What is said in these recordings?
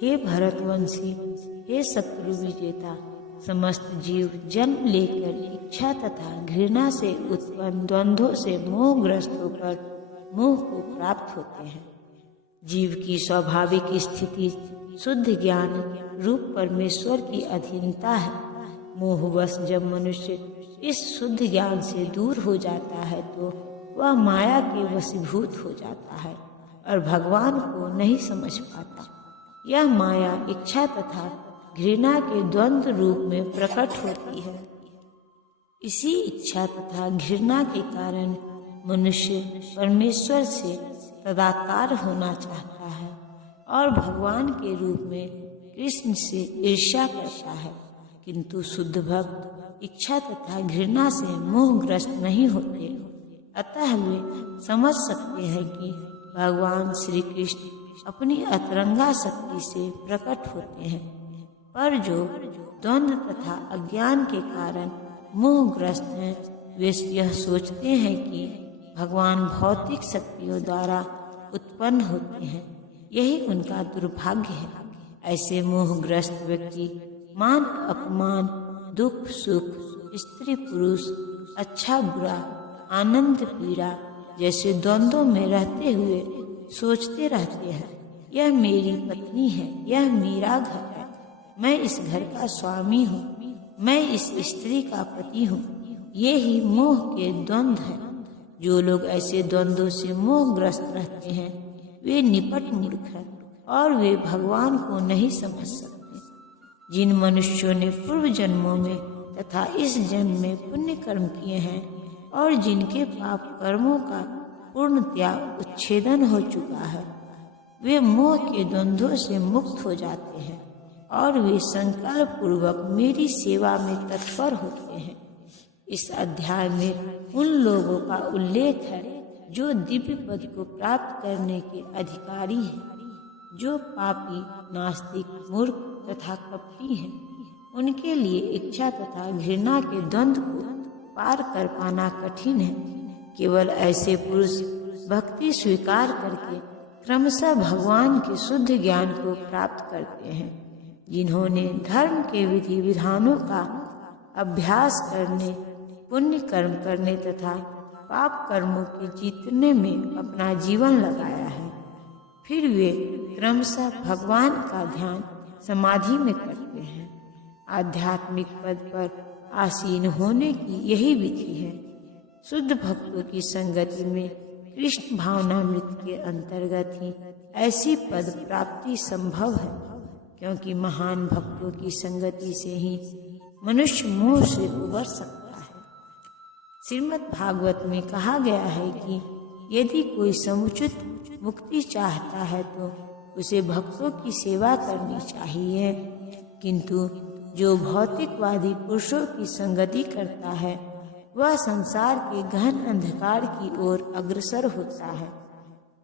हे भरतवंशी, हे शत्रु विजेता, समस्त जीव जन्म लेकर इच्छा तथा घृणा से उत्पन्न द्वंद्वों से मोहग्रस्त होकर मोह को प्राप्त होते हैं। जीव की स्वाभाविक स्थिति शुद्ध ज्ञान रूप परमेश्वर की अधीनता है। मोहवश जब मनुष्य इस शुद्ध ज्ञान से दूर हो जाता है तो वह माया के वशीभूत हो जाता है और भगवान को नहीं समझ पाता। यह माया इच्छा तथा घृणा के द्वंद्व रूप में प्रकट होती है। इसी इच्छा तथा घृणा के कारण मनुष्य परमेश्वर से तदाकार होना चाहता है और भगवान के रूप में कृष्ण से ईर्ष्या करता है, किंतु शुद्ध भक्त इच्छा तथा घृणा से मोहग्रस्त नहीं होते। अतः वे समझ सकते हैं कि भगवान श्री कृष्ण अपनी अतरंगा शक्ति से प्रकट होते हैं, पर जो द्वंद्व तथा अज्ञान के कारण मोहग्रस्त हैं वे यह सोचते हैं कि भगवान भौतिक शक्तियों द्वारा उत्पन्न होते हैं। यही उनका दुर्भाग्य है। ऐसे मोहग्रस्त व्यक्ति मान अपमान, दुख सुख, स्त्री पुरुष, अच्छा बुरा, आनंद पीड़ा जैसे द्वंद्वों में रहते हुए सोचते रहते हैं, यह मेरी पत्नी है, यह मेरा घर है, मैं इस घर का स्वामी हूँ, मैं इस स्त्री का पति हूँ। ये ही मोह के द्वंद्व है। जो लोग ऐसे द्वंद्वों से मोहग्रस्त रहते हैं वे निपट मूर्ख हैं और वे भगवान को नहीं समझ सकते। जिन मनुष्यों ने पूर्व जन्मों में तथा इस जन्म में पुण्य कर्म किए हैं और जिनके पाप कर्मों का पूर्णतया उच्छेदन हो चुका है, वे मोह के द्वंद्वों से मुक्त हो जाते हैं और वे संकल्प पूर्वक मेरी सेवा में तत्पर होते हैं। इस अध्याय में उन लोगों का उल्लेख है जो दिव्य पद को प्राप्त करने के अधिकारी हैं, जो पापी, नास्तिक, मूर्ख तथा कपटी हैं। उनके लिए इच्छा तथा घृणा के द्वंद्व को पार कर पाना कठिन है। केवल ऐसे पुरुष भक्ति स्वीकार करके क्रमशः भगवान के शुद्ध ज्ञान को प्राप्त करते हैं। जिन्होंने धर्म के विधि विधानों का अभ्यास करने, पुण्य कर्म करने तथा पाप कर्मों के जीतने में अपना जीवन लगाया है, फिर वे क्रमशः भगवान का ध्यान समाधि में करते हैं। आध्यात्मिक पद पर आसीन होने की यही विधि है। शुद्ध भक्तों की संगति में कृष्ण भावनामृत के अंतर्गत ही ऐसी पद प्राप्ति संभव है, क्योंकि महान भक्तों की संगति से ही मनुष्य मोह से उबर सकता है। श्रीमद् भागवत में कहा गया है कि यदि कोई समुचित मुक्ति चाहता है तो उसे भक्तों की सेवा करनी चाहिए, किंतु जो भौतिकवादी पुरुषों की संगति करता है वह संसार के गहन अंधकार की ओर अग्रसर होता है।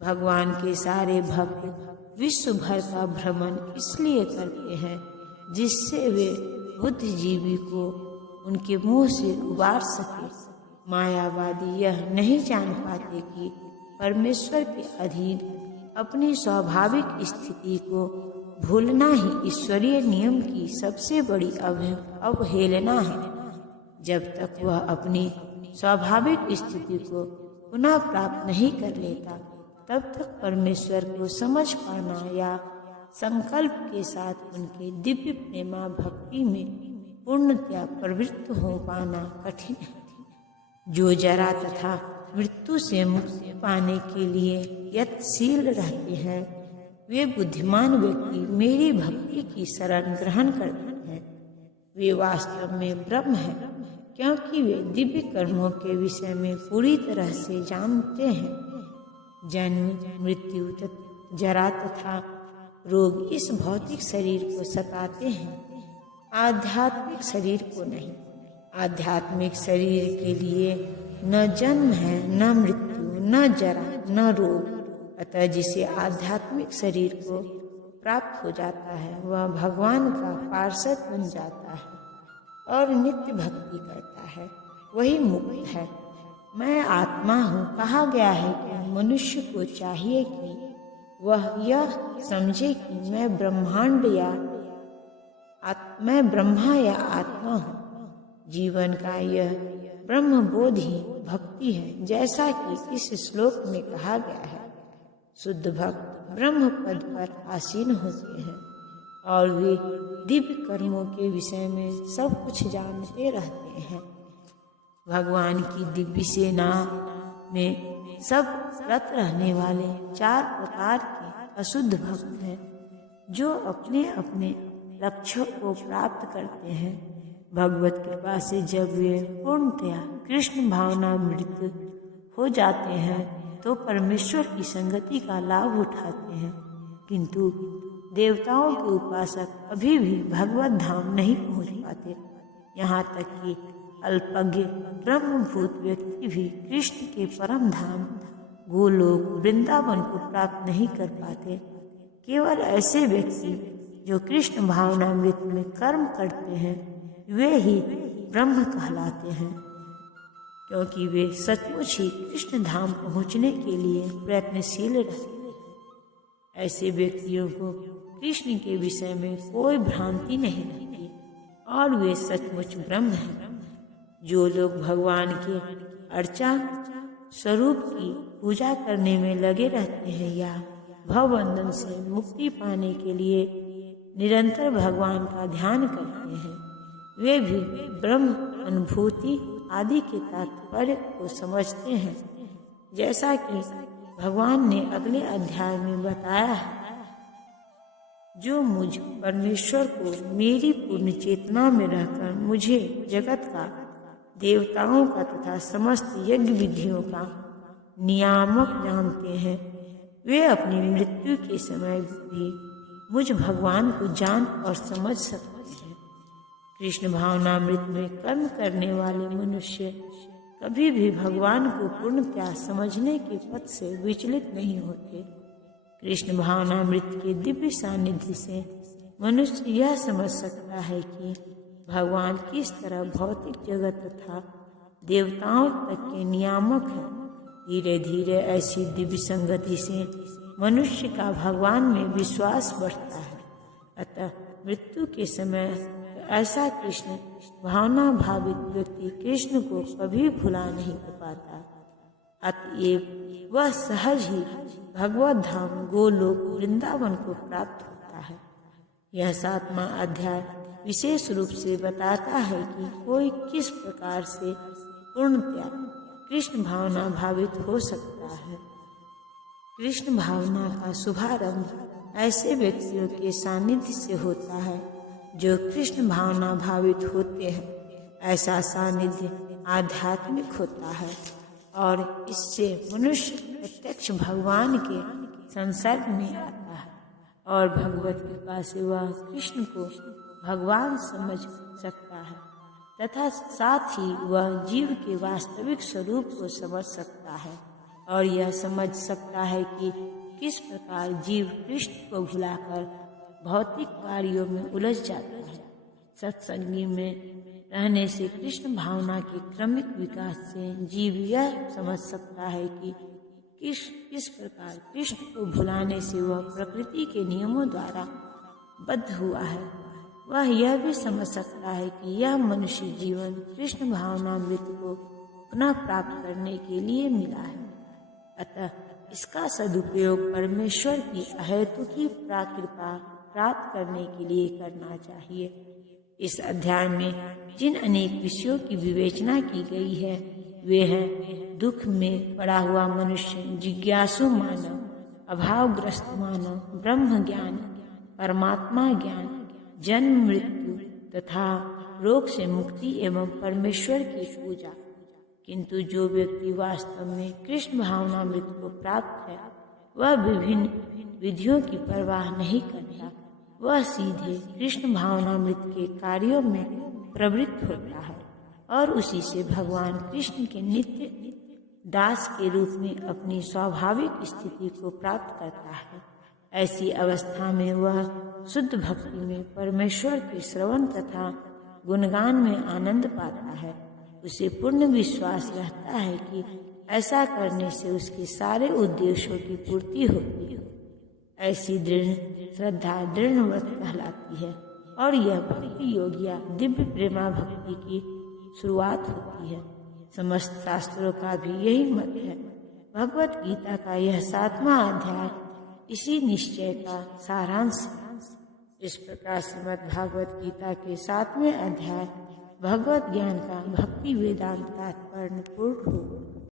भगवान के सारे भक्त विश्व भर का भ्रमण इसलिए करते हैं जिससे वे बुद्धिजीवी को उनके मुंह से उबार सके। मायावादी यह नहीं जान पाते कि परमेश्वर के अधीन अपनी स्वाभाविक स्थिति को भूलना ही ईश्वरीय नियम की सबसे बड़ी अवहेलना है। जब तक वह अपनी स्वाभाविक स्थिति को पुनः प्राप्त नहीं कर लेता, तब तक परमेश्वर को समझ पाना या संकल्प के साथ उनके दिव्य प्रेमा भक्ति में पूर्णतया प्रवृत्त हो पाना कठिन है। जो जरा तथा मृत्यु से मुक्ति पाने के लिए यत्नशील रहते हैं वे बुद्धिमान व्यक्ति मेरी भक्ति की शरण ग्रहण करते हैं। वे वास्तव में ब्रह्म हैं, क्योंकि वे दिव्य कर्मों के विषय में पूरी तरह से जानते हैं। जन्म, मृत्यु, जरा तथा रोग इस भौतिक शरीर को सताते हैं, आध्यात्मिक शरीर को नहीं। आध्यात्मिक शरीर के लिए न जन्म है, न मृत्यु, न जरा, न रोग। अतः जिसे आध्यात्मिक शरीर को प्राप्त हो जाता है वह भगवान का पार्षद बन जाता है और नित्य भक्ति करता है, वही मुक्त है। मैं आत्मा हूँ कहा गया है कि मनुष्य को चाहिए कि वह यह समझे कि मैं ब्रह्मा या आत्मा हूँ। जीवन का यह ब्रह्मबोध ही भक्ति है। जैसा कि इस श्लोक में कहा गया है, शुद्ध भक्त ब्रह्म पद पर आसीन होते हैं और वे दिव्य कर्मों के विषय में सब कुछ जानते रहते हैं। भगवान की दिव्य सेना में सब रत रहने वाले 4 प्रकार के अशुद्ध भक्त हैं, जो अपने अपने लक्ष्यों को प्राप्त करते हैं। भगवत कृपा से जब वे पूर्णतया कृष्ण भावनामृत हो जाते हैं तो परमेश्वर की संगति का लाभ उठाते हैं। किंतु देवताओं के उपासक अभी भी भगवत धाम नहीं पहुंच पाते। यहाँ तक कि अल्पज्ञ ब्रह्मभूत व्यक्ति भी कृष्ण के परम धाम गोलोक वृंदावन को प्राप्त नहीं कर पाते। केवल ऐसे व्यक्ति जो कृष्ण भावनामृत में कर्म करते हैं वे ही ब्रह्म कहलाते हैं, क्योंकि वे सचमुच ही कृष्ण धाम पहुँचने के लिए प्रयत्नशील रहते हैं। ऐसे व्यक्तियों को कृष्ण के विषय में कोई भ्रांति नहीं रहती और वे सचमुच ब्रह्म हैं। जो लोग भगवान के अर्चा स्वरूप की पूजा करने में लगे रहते हैं या भवबंधन से मुक्ति पाने के लिए निरंतर भगवान का ध्यान करते हैं, वे भी ब्रह्म अनुभूति आदि के तात्पर्य को समझते हैं। जैसा कि भगवान ने अगले अध्याय में बताया है, जो मुझ परमेश्वर को मेरी पूर्ण चेतना में रहकर मुझे जगत का, देवताओं का तथा समस्त यज्ञ विधियों का नियामक जानते हैं, वे अपनी मृत्यु के समय भी मुझ भगवान को जान और समझ सकते हैं। कृष्ण भावनामृत में कर्म करने वाले मनुष्य कभी भी भगवान को पूर्णतया समझने के पथ से विचलित नहीं होते। कृष्ण भावनामृत के दिव्य सानिध्य से मनुष्य यह समझ सकता है कि भगवान किस तरह भौतिक जगत तथा देवताओं तक के नियामक है। धीरे धीरे ऐसी दिव्य संगति से मनुष्य का भगवान में विश्वास बढ़ता है। अतः मृत्यु के समय ऐसा कृष्ण भावना भावित व्यक्ति कृष्ण को कभी भुला नहीं पाता। अतएव वह सहज ही भगवत धाम गोलोक वृंदावन को प्राप्त होता है। यह 7वां अध्याय विशेष रूप से बताता है कि कोई किस प्रकार से पूर्णतया कृष्ण भावना भावित हो सकता है। कृष्ण भावना का शुभारंभ ऐसे व्यक्तियों के सानिध्य से होता है जो कृष्ण भावना भावित होते हैं। ऐसा सानिध्य आध्यात्मिक होता है और इससे मनुष्य प्रत्यक्ष भगवान के संसर्ग में आता है और भगवत कृपा से वह कृष्ण को भगवान समझ सकता है तथा साथ ही वह जीव के वास्तविक स्वरूप को समझ सकता है और यह समझ सकता है कि किस प्रकार जीव कृष्ण को भुलाकर भौतिक कार्यों में उलझ जाता है। सत्संगी में रहने से कृष्ण भावना के क्रमिक विकास से जीव यह समझ सकता है कि किस प्रकार कृष्ण को भुलाने से वह प्रकृति के नियमों द्वारा बद्ध हुआ है। वह यह भी समझ सकता है कि यह मनुष्य जीवन कृष्ण भावनामृत को पुनः प्राप्त करने के लिए मिला है। अतः इसका सदुपयोग परमेश्वर की अहेतुकी कृपा प्राप्त करने के लिए करना चाहिए। इस अध्याय में जिन अनेक विषयों की विवेचना की गई है वे हैं दुख में पड़ा हुआ मनुष्य, जिज्ञासु मानव, अभावग्रस्त मानव, ब्रह्म ज्ञान, परमात्मा ज्ञान, जन्म मृत्यु तथा रोग से मुक्ति एवं परमेश्वर की पूजा। किंतु जो व्यक्ति वास्तव में कृष्ण भावनामृत को प्राप्त है वह विभिन्न विधियों की परवाह नहीं करता। वह सीधे कृष्ण भावनामृत के कार्यों में प्रवृत्त होता है और उसी से भगवान कृष्ण के नित्य दास के रूप में अपनी स्वाभाविक स्थिति को प्राप्त करता है। ऐसी अवस्था में वह शुद्ध भक्ति में परमेश्वर के श्रवण तथा गुणगान में आनंद पाता है। उसे पूर्ण विश्वास रहता है कि ऐसा करने से उसके सारे उद्देश्यों की पूर्ति होती है। ऐसी दृढ़ श्रद्धा दृढ़ व्रत कहलाती है और यह भक्ति योग या दिव्य प्रेमा भक्ति की शुरुआत होती है। समस्त शास्त्रों का भी यही मत है। भगवत गीता का यह 7वां अध्याय इसी निश्चय का सारांश है। इस प्रकार श्रीमद् भागवत गीता के 7वें अध्याय भगवत ज्ञान का भक्ति वेदांत तात्पर्य पूर्ण हुआ।